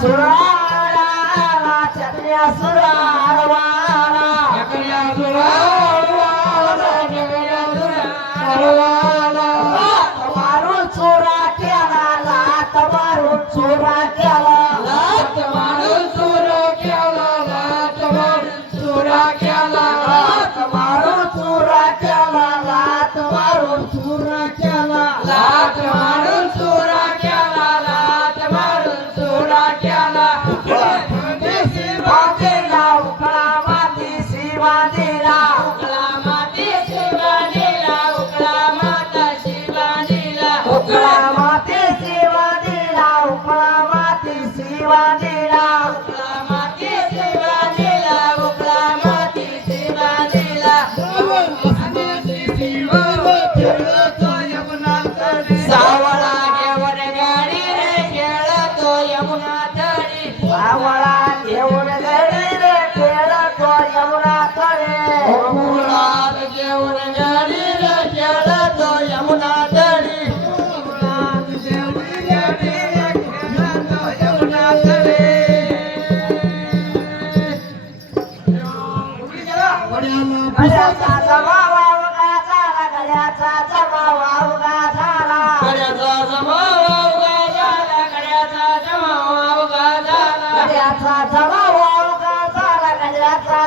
सुराळा चकल्या सुराळवाला चकल्या सुराळवाला चकल्या सुराळवाला तमारू चोरा केला तमारू चोरा शिवाजीला गड्याचा जमा वावगा झाला गड्याचा जमा वावगा झाला? गड्याचा जमा वावगा झाला गड्याचा जमा वावगा झाला? गड्याचा जमा वावगा झाला गड्याचा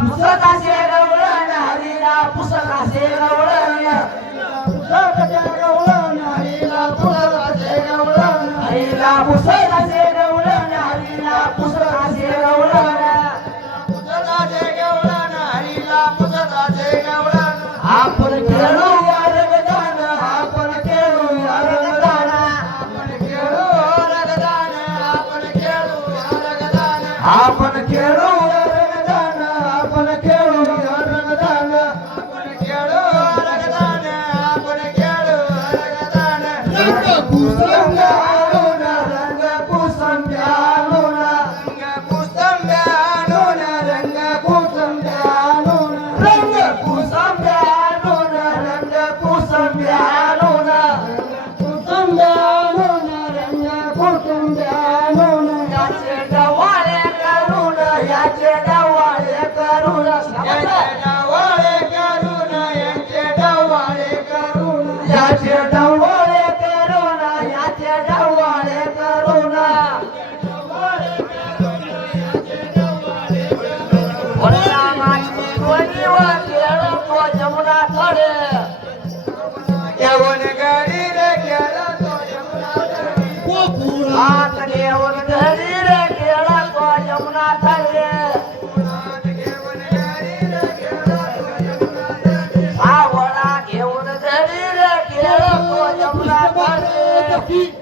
पुस्तकाचे गवळण हरीला पुस्तकाचे गवळण पुस्तकाचे गवळण हरीला पुस्तकाचे गवळण आपण खेळू रगदान आपण खेळू रगदान. आपण खेळू रगदान आपण खेळू रगदान. आपण खेळू યમુના તળે એવન ગરી રે કેળા તો યમુના તળે કોપુરાત એવન ગરી રે કેળા તો યમુના તળે આવડા એવન ગરી રે કેળા તો યમુના તળે